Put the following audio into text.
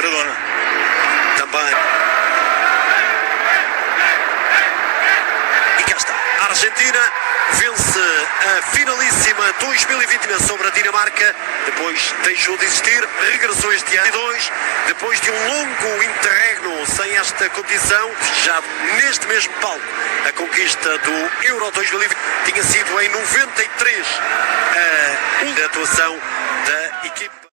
Maradona. Também. E cá está. A Argentina vence a finalíssima 2020 sobre a Dinamarca. Depois deixou de existir, regressou este ano. Depois de um longo interregno sem esta competição, já neste mesmo palco, a conquista do Euro 2020 tinha sido em 93 a atuação da equipe.